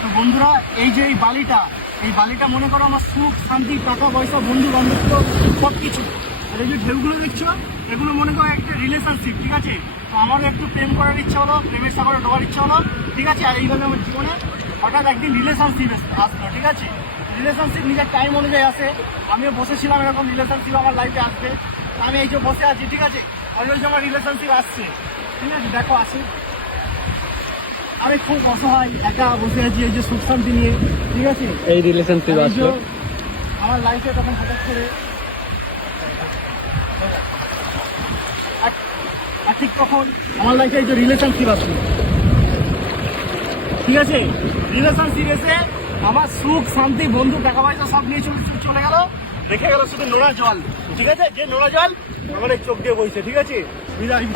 তো বন্ধুরা এই যে এই বালিটা মনে করো আমার সুখ শান্তি টাকা পয়সা বন্ধু বান্ধব সব কিছু। আর এই যে ঢেউগুলো দেখছো এগুলো মনে করো একটা রিলেশনশিপ, ঠিক আছে। তো আমারও একটু প্রেম করার ইচ্ছা হলো, প্রেমের সাগরে ডোবার ইচ্ছা হলো, ঠিক আছে। আর এইভাবে আমার জীবনে হঠাৎ একদিন রিলেশনশিপ আসলো, ঠিক আছে। রিলেশনশিপ নিজের টাইম অনুযায়ী আসে, আমিও বসেছিলাম এরকম রিলেশনশিপ আমার লাইফে আসবে। আমি এই যে বসে আছি, ঠিক আছে, অলরেডি আমার রিলেশনশিপ আসছে, ঠিক আছে। দেখো আসে, আমি খুব অসহায় একা বসে আছি এই যে সুখ শান্তি নিয়ে, ঠিক আছে। এই রিলেশনশিপ আসলো আমার লাইফে তখন হঠাৎ করে আর ঠিক তখন আমার লাইফে এই যে রিলেশনশিপ আসলো, ঠিক আছে। রিলেশনশিপ এসে আমার সুখ শান্তি বন্ধু টাকা পয়সা সব নিয়ে চলে গেল, রেখে গেল শুধু নোনা জল, ঠিক আছে। যে নোনা জল আমার এই চোখ দিয়ে বইছে, ঠিক আছে। বিদায়।